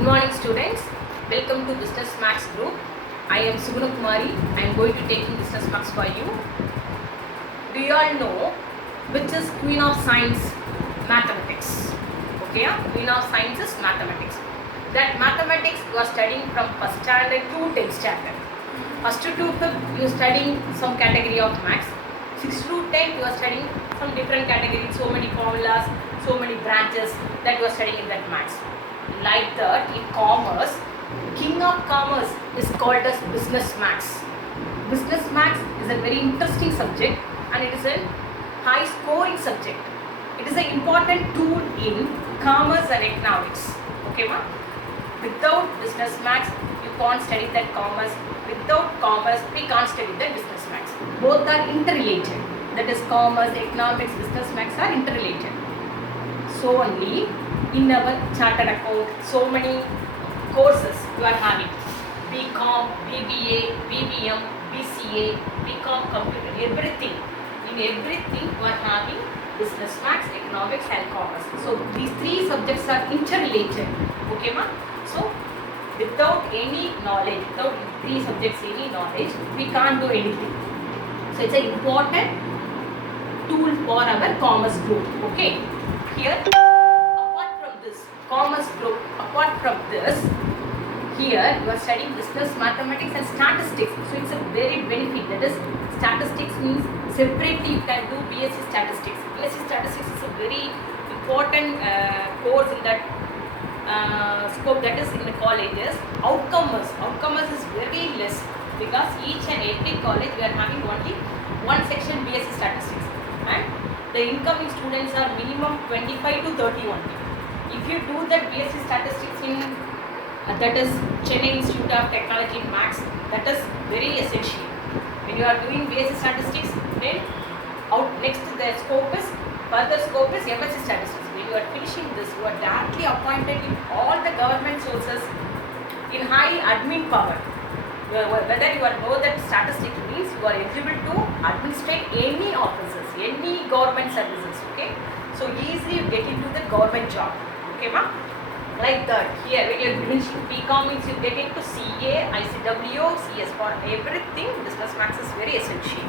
Good morning students, welcome to Business Maths group. I am Suguna Kumari. I am going to taking Business Maths for you. Do you all know which is Queen of Science? Mathematics. Okay, Queen of Science is Mathematics. That Mathematics you are studying from first standard to 10th standard. First to 5th you are studying some category of Maths. 6th to 10th you are studying some different categories, so many formulas, so many branches that you are studying in that Maths. Like that, in commerce, king of commerce is called as business maths. Business maths is a very interesting subject and it is a high scoring subject. It is an important tool in commerce and economics. Okay, ma? Without business maths, you can't study that commerce. Without commerce, we can't study that business maths. Both are interrelated. That is, commerce, economics, business maths are interrelated. So only in our chartered account, so many courses you are having: BCom, BBA, BBM, BCA, BCom computer, everything. In everything you are having business maths, economics and commerce. So these three subjects are interrelated. Okay, ma? So without any knowledge, without three subjects any knowledge, we can't do anything. So it's an important tool for our commerce group. Okay. Here, apart from this commerce group, apart from this, here you are studying business, mathematics and statistics. So it's a very benefit. That is, statistics means separately you can do BSc statistics. BSc statistics is a very important course in that scope, that is in the colleges. Outcomers is very less because each and every college we are having only one section BSc statistics, and the incoming students are minimum 25 to 30 only. If you do that BSc statistics in that is Chennai Institute of Technology Maths, that is very essential. When you are doing BSc statistics, then next the scope is, further scope is MSc statistics. When you are finishing this, you are directly appointed in all the government sources in high admin power. Whether you know that statistics means you are eligible to administrate any offices, any government services. Okay, so easily you get into the government job. Okay, ma? Like that. Here, when you are finishing BCom means you get into CA, ICW, CS for everything. Business maths is very essential.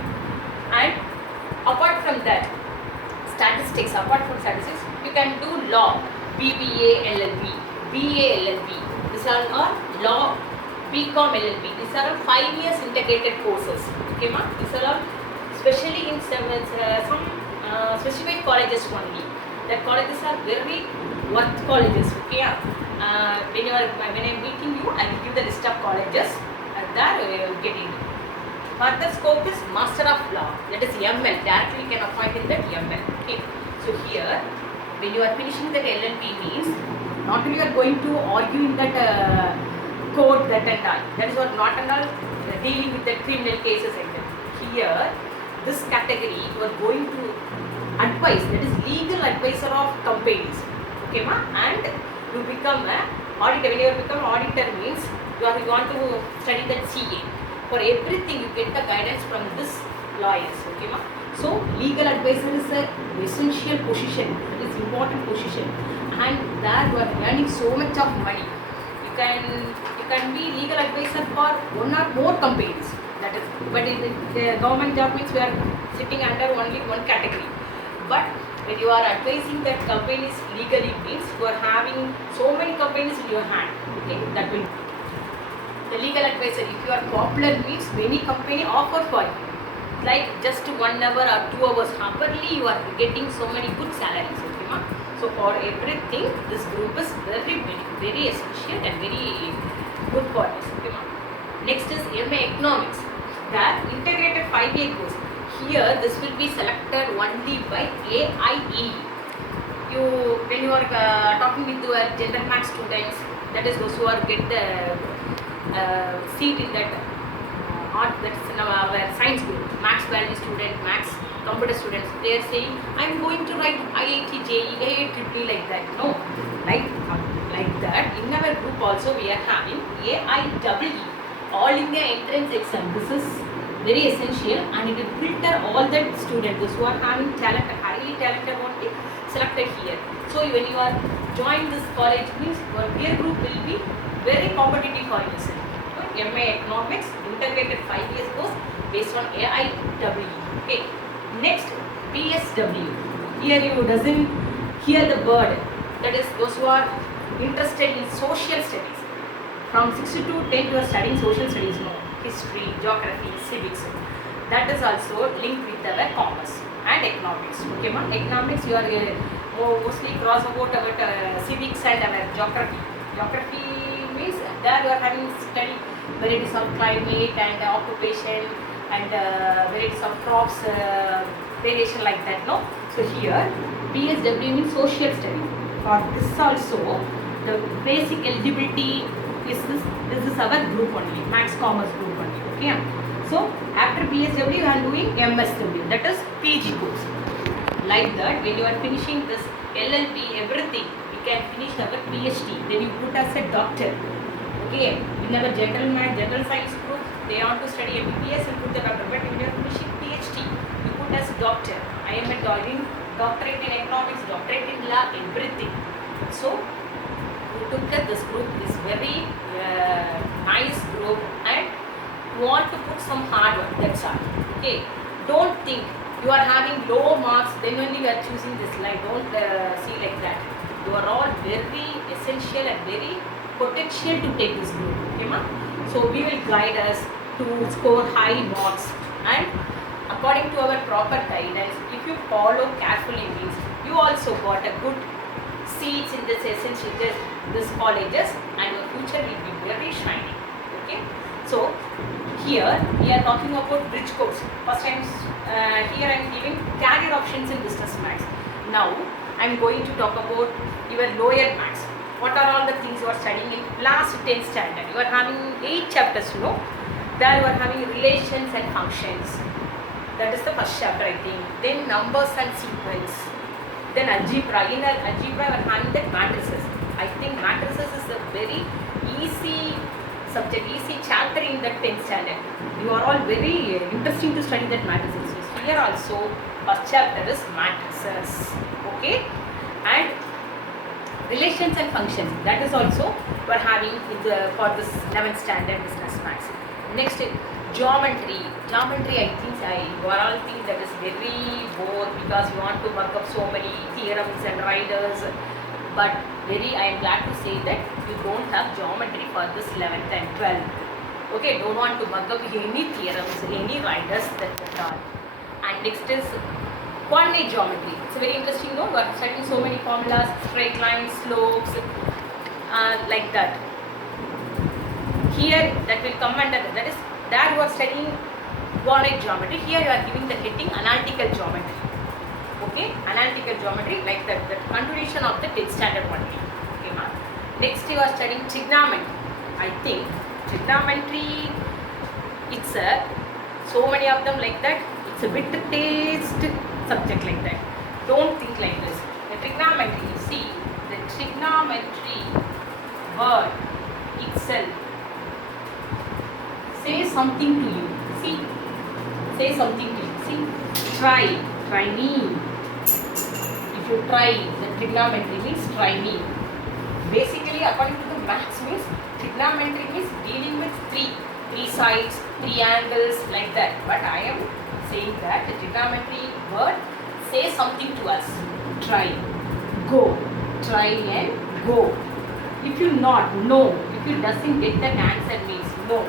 And apart from that, statistics. Apart from statistics, you can do law, BBA, LLB, BA, LLB. These are all law. BCom, LLB. These are all 5 years integrated courses. Okay, ma? These are all especially in some specific colleges only. That colleges are very worth colleges. Okay, when I am meeting you, I will give the list of colleges and there you will get into. Further scope is Master of Law. That is ML. Directly you can appoint in that ML. Okay. So here, when you are finishing that LLB means not only you are going to argue in that court, that and all. That is what not and all dealing with the criminal cases and that. Here, this category you are going to advise, that is legal advisor of companies. Okay, ma? And you become a auditor. When you become auditor means you want to study that CA. For everything you get the guidance from this lawyers. Okay, ma? So legal advisor is a essential position. It is important position, and there you are earning so much of money. You can be legal advisor for one or more companies. That is, but in the government job means we are sitting under only one category. But when you are advising that companies legally means you are having so many companies in your hand. Okay, that will the legal advisor. If you are popular means many company offer for you. Like just 1 hour or 2 hours hourly, you are getting so many good salaries. Okay, ma? So for everything, this group is very essential and very good for this. Okay, ma? Next is MA Economics. That integrated 5-year course. Here, this will be selected only by AIE. When you are talking with your general maths students, that is those who are get the seat in that art, that's in our science group, maths value student, maths computer students, they are saying, I am going to write IIT JEE, IIEEE like that. No, like that. In our group also we are having AIEE, All India Entrance Exam. This is very essential and it will filter all the students, those who are having talent, highly talented only selected here. So when you are join this college means your peer group will be very competitive for yourself. MA Economics, integrated 5 years course based on AIW. Okay. Next, PSW. Here you doesn't hear the word. That is those who are interested in social studies. From 6 to 10 you are studying social studies, no, history, geography, civics. That is also linked with our commerce and economics. Okay, ma? Economics you are mostly cross about our civics and our geography. Geography means there you are having study varieties of climate and occupation and varieties of crops, variation like that, no? So here PSW means social studies. For this also the basic eligibility is this is our group only, max commerce group only. Okay. So after PSW you are doing MSW, that is PG course. Like that, when you are finishing this LLB, everything, you can finish our PhD. Then you put as a doctor. Okay. In our general science group, they want to study MBBS and put the doctor. But when you are finishing PhD, you put as doctor. I am doing doctorate in economics, doctorate in law, everything. So you took that this group is very nice group and want to put some hard work, that's all. Okay, don't think you are having low marks then only you are choosing this line. Don't see like that. You are all very essential and very potential to take this group. Okay, ma? So we will guide us to score high marks, and according to our proper guidance, if you follow carefully means you also got a good seats in this essential this colleges and your future will be very shiny. Okay, so here we are talking about bridge course. First time here I am giving career options in business maths. Now I am going to talk about your lower maths. What are all the things you are studying in last 10th standard? You are having 8 chapters, you know. There you are having relations and functions. That is the first chapter, I think. Then numbers and sequence. Then algebra. In algebra you are having the matrices. I think matrices is a very easy subject, easy chapter in the 10th standard. You are all very interesting to study that matrices. So here also first chapter is matrices. Okay, and relations and functions, that is also we are having for this 11th standard business maths. Next, geometry. I think you all think that is very bored because you want to work up so many theorems and riders. But I am glad to say that you don't have geometry for this 11th and 12th. Okay, don't want to mug up any theorems, any riders, that all. And next is coordinate geometry. It's very interesting, no? We are studying so many formulas, straight lines, slopes, like that. Here that will come under that is there you are studying coordinate geometry. Here you are giving the heading analytical geometry. Okay, analytical geometry, like that, the continuation of the 10th standard only. Okay, ma. Next you are studying trigonometry. I think trigonometry, it's so many of them like that. It's a bit taste subject like that. Don't think like this. The trigonometry, you see, the trigonometry word itself say something to you. See, say something to you. See, try me. If you try, the trigonometry means try me. Basically, according to the maths means trigonometry means dealing with three sides, 3 angles, like that. But I am saying that the trigonometry word says something to us. Try, go, try and go. If you not, no. If you doesn't get that answer means no.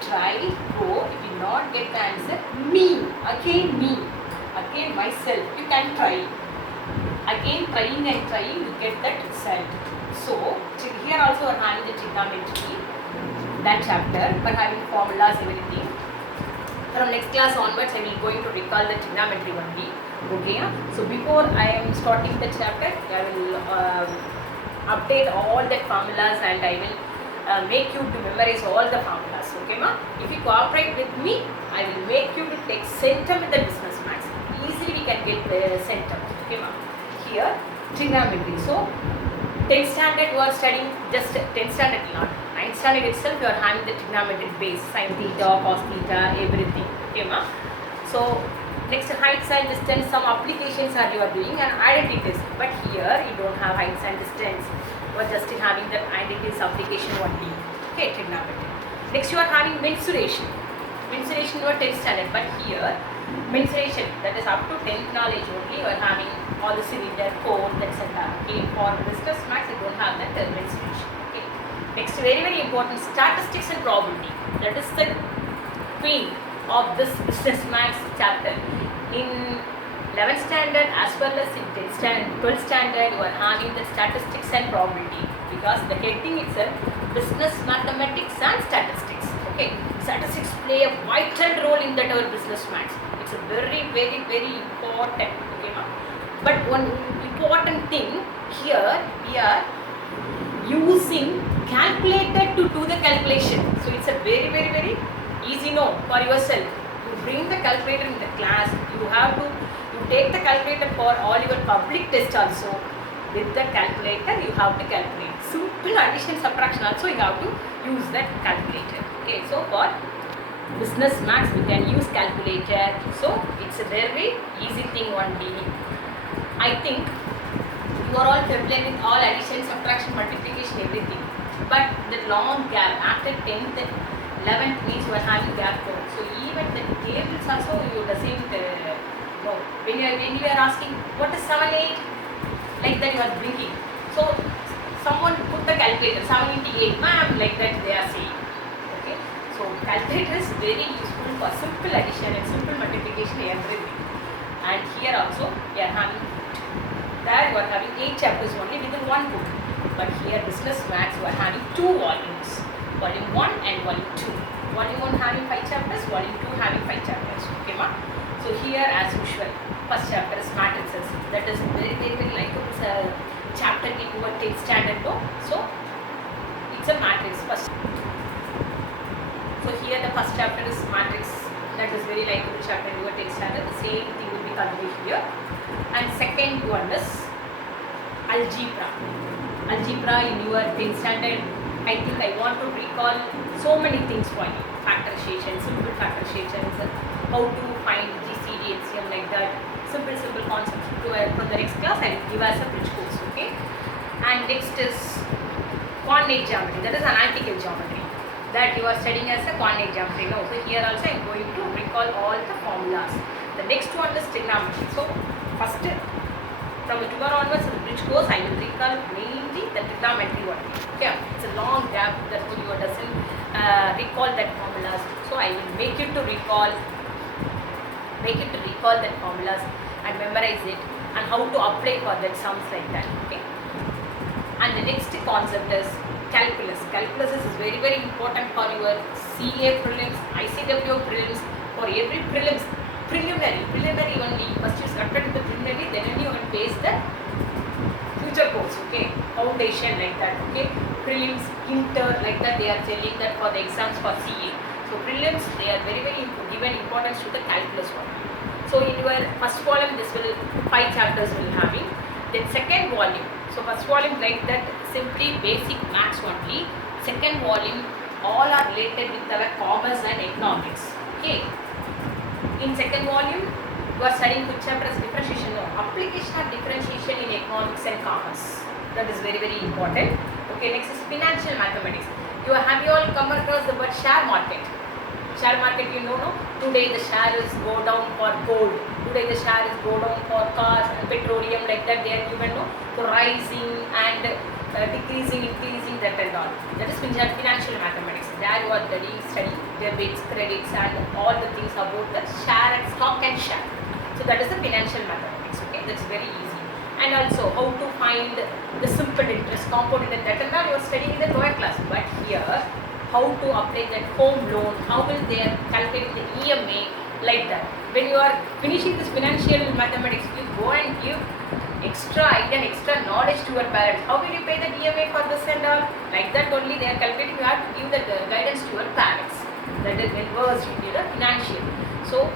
Try, go. If you not get the answer, me, again myself. You can try. Again trying and trying, you get that result. So here also we are having the trigonometry, that chapter, but having formulas, everything. From next class onwards, I will going to recall the trigonometry only. Okay, so before I am starting the chapter, I will update all the formulas and I will make you to memorize all the formulas. Okay, ma? If you cooperate with me, I will make you to take centum with the business maths. Easily we can get the centum. Okay, ma? Here trigonometry. So 10th standard you are studying just 10th standard, not 9th standard itself. You are having the trigonometric base, sin theta, cos theta, everything. Okay, ma? So Next, heights and distance, some applications are you are doing and identities. But here you don't have heights and distance. You are just having the identities application only. Okay, trigonometry. Next, you are having mensuration. Mensuration you are 10th standard, but here mensuration, that is up to 10th knowledge only. You are having all the cylinder, cone, etc. Okay, for business maths you don't have that mensuration. Okay. Next, very important, statistics and probability. That is the queen of this business maths chapter. In 11th standard as well as in 10th standard, 12th standard, you are having the statistics and probability, because the heading is a business mathematics and statistics. Okay, statistics play a vital role in that our business maths. It's a very important. Okay, but one important thing here, we are using calculator to do the calculation. So it's a very easy no for yourself. You bring the calculator in the class. You take the calculator for all your public test also. With the calculator you have to calculate simple addition, subtraction also you have to use that calculator. Okay, so for business maths we can use calculator. So it's a very easy thing only. I think you are all familiar with all addition, subtraction, multiplication, everything. But the long gap after 10th, 11th means you are having gap code. So even the tables also you doesn't know. When you are asking what is 7, 8, like that you are bringing. So someone put the calculator 7 into 8, ma'am, like that they are saying. Okay. So calculator is very useful for simple addition and simple multiplication, everything. And here also you are having. There you are having 8 chapters only within one book. But here business maths you are having 2 volumes. Volume 1 and volume 2. Volume 1 having 5 chapters, volume 2 having 5 chapters. Okay, ma? So here as usual, first chapter is matrices. That is very like it's a chapter in your 10th standard no? So it's a matrix first. So here the first chapter is matrix. That is very like the chapter in your 10th standard. The same thing will be continued here. And second one is algebra. Algebra in your 10th standard, I think I want to recall so many things for you. Factorization, simple factorizations, how to find GCD, LCM like that. Simple concepts from the next class I will give as a bridge course. Okay. And next is coordinate geometry. That is analytical geometry. That you are studying as a coordinate geometry. No, so here also I am going to recall all the formulas. The next one is trigonometry. So first, from tomorrow onwards in the bridge course, I will recall mainly the trigonometry one. Okay, it's a long gap that you doesn't recall that formulas. So I will make you to recall that formulas and memorize it, and how to apply for that sums like that. Okay. And the next concept is calculus. Calculus is very important for your CA prelims, ICW prelims, for every preliminary only. First you started with the preliminary, then only you can face the future course. Okay, foundation like that. Okay, prelims, inter like that they are telling that for the exams for CA. So prelims they are very given importance to the calculus one. So in your first volume this will 5 chapters will having. Then second volume. So first volume like that simply basic maths only. Second volume all are related with our commerce and economics. Okay. In second volume you are studying which chapter is differentiation. No, application of differentiation in economics and commerce. That is very important. Okay, next is financial mathematics. Have you all come across the word share market? Share market, you know, no? Today the share is go down for gold. Today the share is go down for cars and petroleum, like that they are given, no? So rising and decreasing, increasing, that and all. That is financial mathematics. There you are studying debits, credits and all the things about the share and stock and share. So that is the financial mathematics. Okay, that's very easy. And also how to find the simple interest, compound interest, that and all you are studying in the lower class. But here, how to apply that home loan, how will they calculate the EMA, like that. When you are finishing this financial mathematics, you go and give extra idea and extra knowledge to your parents. How will you pay the EMA for this and all? Like that only they are calculating. You have to give the guidance to your parents. That is inverse into the financial. So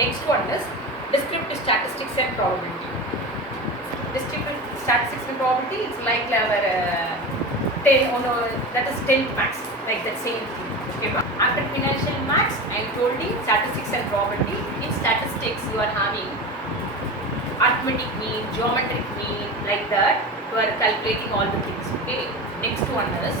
next one is descriptive statistics and probability. Descriptive statistics and probability, it's like our 10, that is 10th max, like that same thing. Okay, after financial maths, I told you statistics and probability. In statistics, you are having arithmetic mean, geometric mean, like that. You are calculating all the things. Okay. Next one is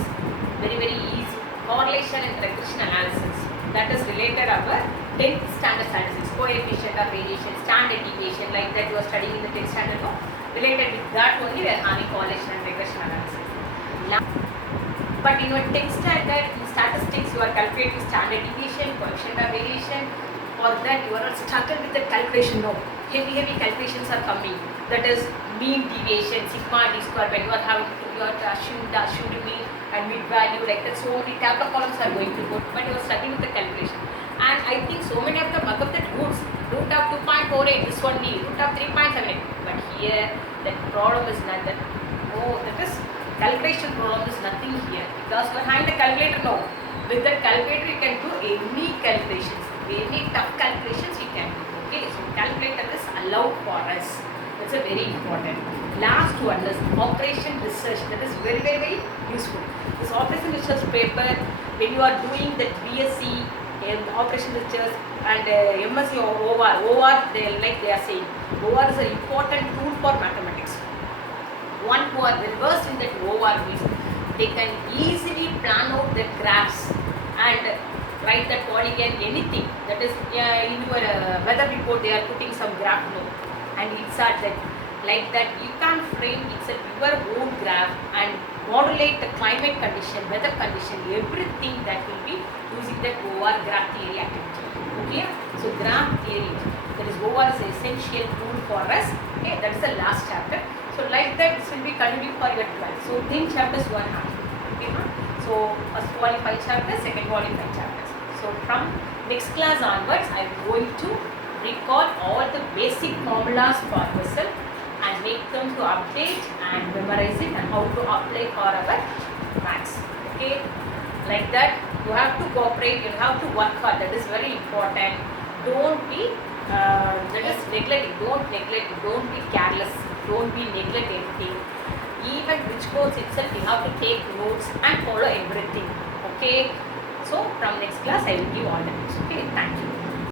very easy correlation and regression analysis. That is related our 10th standard statistics, coefficient of variation, standard deviation, like that you are studying in the 10th standard. No? Related with that only we are having correlation and regression analysis. But in your 10th standard in statistics you are calculating standard deviation, coefficient of variation. For that you are started with the calculation now. Heavy calculations are coming. That is mean deviation, sigma d square. When you are having to, you are assumed mean and mid value, like that. So many tabular columns are going to go. But you are studying with the calculation. And I think so many of them mug up that roots. Root of 2.48, this one D, root of 3.78. But here that problem is not that. Oh, that is calculation problem is nothing here. Because you are having the calculator now. With that calculator you can do any calculations. Any tough calculations you can do. Okay, so calculator is allowed for us. That's a very important. Last one is operation research. That is very useful. This operation research paper, when you are doing the BSc in operation research and MSc or OR, they are saying OR is an important tool for mathematics. One who are well versed in that OR means they can easily plan out the graphs and write that polygon, anything. That is in your weather report they are putting some graph note and it's at that like that you can frame itself your own graph and modulate the climate condition, weather condition, everything that will be using that OR graph theory activity. Okay, so graph theory, that is OR is an essential tool for us. Okay, that is the last chapter. So like that this will be continuing for your 12. So 10 chapters you are having. Okay, so first volume 5 chapters, second volume 5 chapters. So from next class onwards, I am going to recall all the basic formulas for yourself and make them to update and memorize it and how to apply for our maths. Okay, like that you have to cooperate, you have to work hard. That is very important. Don't be that is neglecting. Don't neglect. Don't be careless. Don't be neglect anything. Even which course itself you have to take notes and follow everything. Okay. So from next class I will give all the notes. Okay. Thank you.